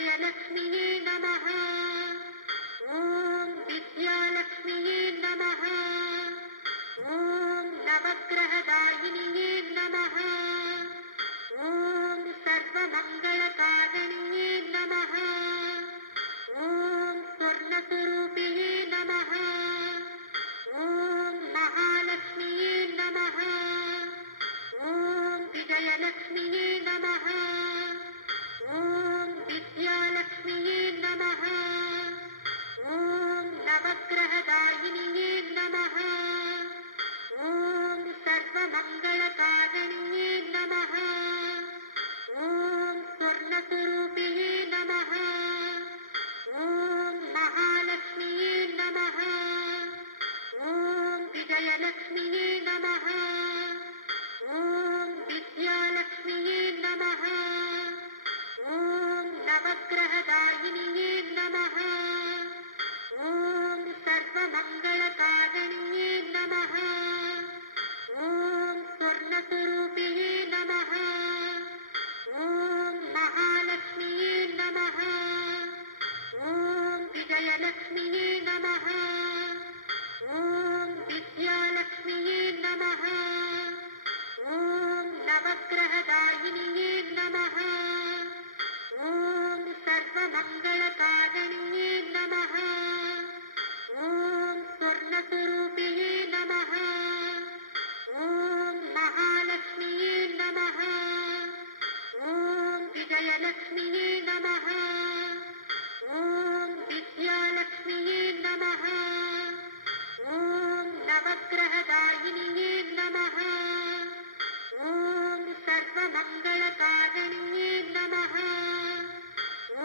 विजयलक्ष्म्यै नमः। ॐ विद्यालक्ष्म्यै नमः। ॐ नवग्रहदायिन्यै नमः। ॐ सर्वमङ्गलकारिण्यै नमः। ॐ स्वर्णस्वरूपिणे नमः। ॐ महालक्ष्म्यै नमः। ॐ विजयलक्ष्म्यै नमः। ॐ विद्यालक्ष्म्यै नमः। ॐ नवग्रहदायिन्यै नमः। ॐ सर्वमङ्गलकारिण्यै नमः। ॐ स्वर्णस्वरूपिणे नमः। ॐ महालक्ष्म्यै नमः। ॐ विजयलक्ष्म्यै नमः। ॐ विद्यालक्ष्म्यै नमः। ॐ नवग्रहदायिन्यै नमः। ॐ सर्वमङ्गलकारिण्यै नमः। ॐ स्वर्णस्वरूपिणे नमः। ॐ महालक्ष्म्यै नमः। ॐ विजयलक्ष्म्यै नमः। ॐ विद्यालक्ष्म्यै नमः। ॐ नवग्रहदायिन्यै नमः। ॐ सर्वमङ्गलकारिण्यै नमः। ॐ स्वर्णस्वरूपिणे नमः। ॐ महालक्ष्म्यै नमः। ॐ विजयलक्ष्म्यै नमः। ॐ विद्यालक्ष्म्यै नमः। ॐ नवग्रहदायिन्यै नमः। ॐ सर्वमङ्गलकारिण्यै नमः।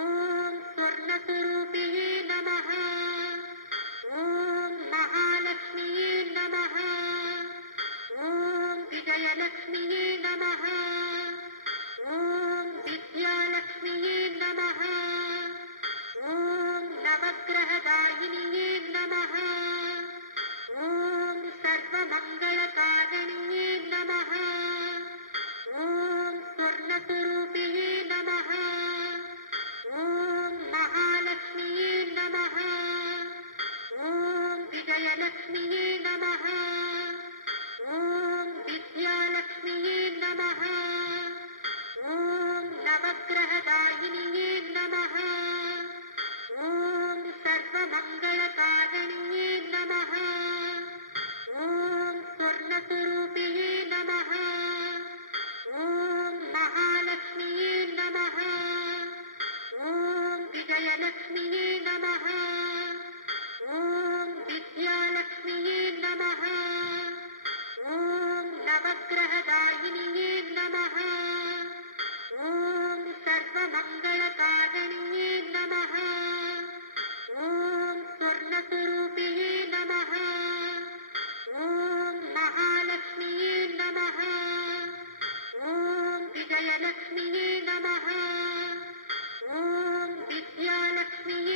ॐ स्वर्णस्वरूपिणे नमः। ॐ महालक्ष्म्यै नमः। ॐ विजयलक्ष्म्यै नमः। ॐ विद्यालक्ष्म्यै नमः। ॐ नवग्रहदायिन्यै नमः। ॐ सर्वमङ्गलकारिण्यै नमः। ॐ स्वर्णस्वरूपिणे नमः। ॐ महालक्ष्म्यै नमः। ॐ विजयलक्ष्म्यै नमः। ॐ विद्यालक्ष्म्यै नमः। ॐ नवग्रहदायिन्यै नमः। ॐ सर्वमङ्गलकारिण्यै नमः। ॐ स्वर्णस्वरूपिणे नमः। ॐ महालक्ष्म्यै नमः। ॐ विजयलक्ष्म्यै नमः। ॐ विद्यालक्ष्म्यै नमः। ॐ नवग्रहदायिन्यै नमः। ॐ सर्वमङ्गलकारिण्यै नमः। ॐ स्वर्णस्वरूपिणे नमः। ॐ महालक्ष्म्यै नमः। ॐ विजयलक्ष्म्यै नमः। ॐ विद्यालक्ष्म्यै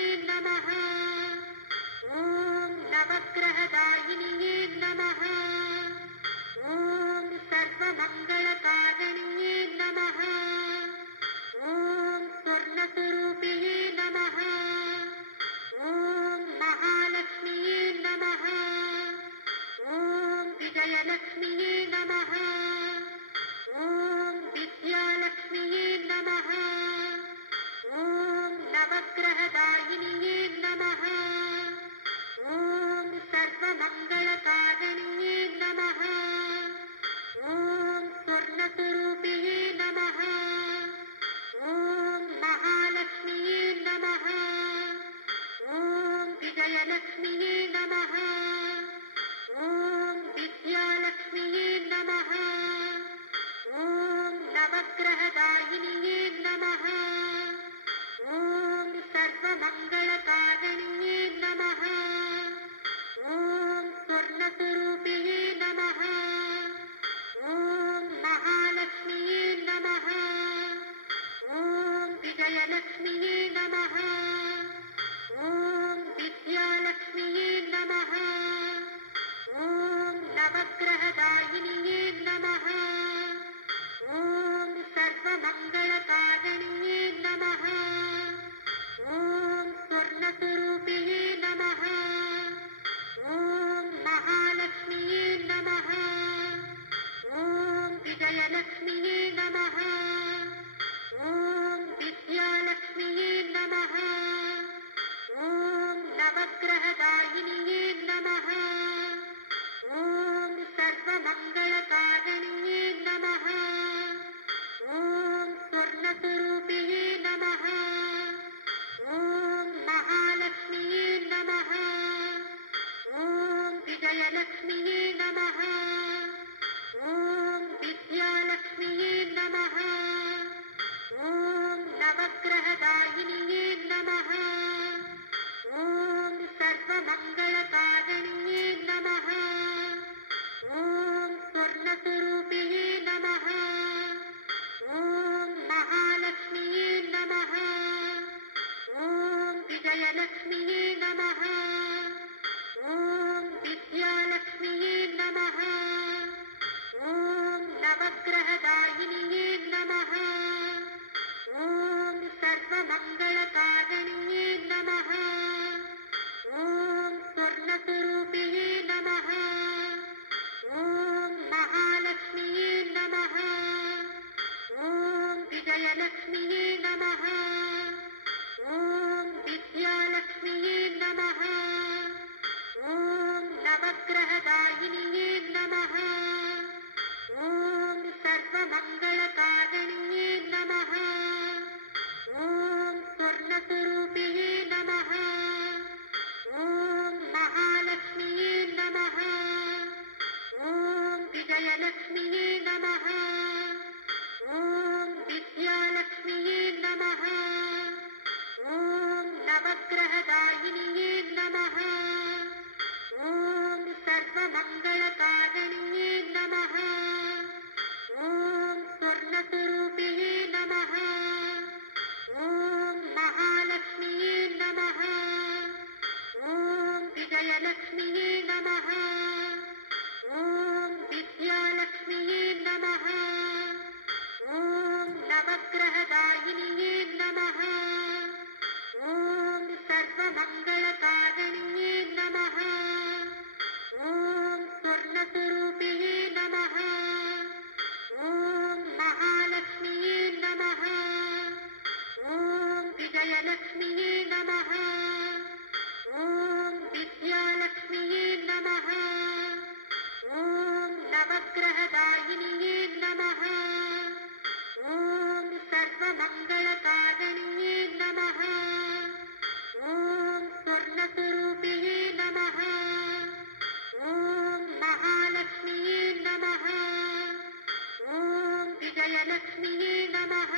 नवग्रहदायिन्ये नमः। ॐ सर्वमङ्गलकारिण्ये नमः। ॐ स्वर्णस्वरूपिणे नमः। ॐ महालक्ष्म्ये नमः। ॐ विजयलक्ष्म्ये नमः। ॐ विद्यालक्ष्म्ये नमः। ॐ नवग्रहदायिन्ये नमः। ॐ सर्वमङ्गलकारिण्ये नमः। ॐ स्वर्णस्वरूपिणे नमः। ॐ महालक्ष्म्ये नमः। ॐ विजयलक्ष्म्ये नमः। ॐ विद्यालक्ष्म्ये नमः। ॐ नवग्रहदायिन्ये नमः। ॐ सर्वमङ्गलकारिण्ये नमः। ॐ स्वर्णस्वरूपिणे नमः। ॐ महालक्ष्म्ये नमः। ॐ विजयलक्ष्म्ये नमः। ॐ विद्यालक्ष्म्ये नमः। ॐ नवग्रहदायिन्ये नमः। ॐ सर्वमङ्गलकारिण्ये नमः। ॐ स्वर्णस्वरूपिणे नमः। ॐ महालक्ष्म्ये नमः। ॐ विजयलक्ष्म्ये नमः। ॐ विद्यालक्ष्म्ये नमः। ॐ नवग्रहदायिन्ये नमः। ॐ सर्वमङ्गलकारिण्ये नमः। ॐ स्वर्णस्वरूपिणे नमः। ॐ महालक्ष्म्ये नमः। ॐ विजयलक्ष्म्ये नमः। ॐ विद्यालक्ष्म्ये नमः। ॐ नवग्रहदायिन्ये नमः। ॐ सर्वमङ्गलकारिण्ये नमः। ॐ स्वर्णस्वरूपिणे नमः। ॐ महालक्ष्म्ये नमः। ॐ विजयलक्ष्म्ये नमः।